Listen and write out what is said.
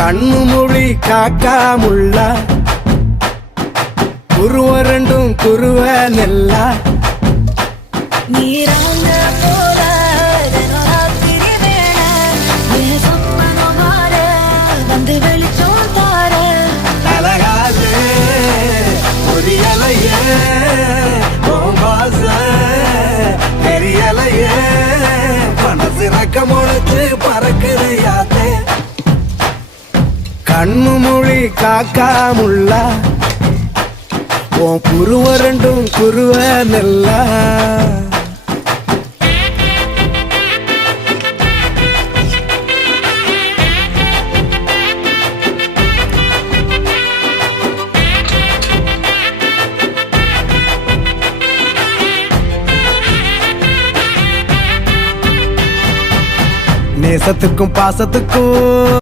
கண்ணு மொழி காக்காமுள்ள குருவ ரெண்டும் குருவ நெல்லா நீராங்க போல ராத்திரி வேளை சொப்பனமாற வந்து வெளிச்சம் தார அழகாது புரியலையே பாச தெரியலையே மனசு ரக்க முளைச்சு பறக்குதையாத்தே கண்ணு மொழி காக்காமுள்ள உன் குருவ ரெண்டும் குருவ நெல்லா நேசத்துக்கும் பாசத்துக்கும்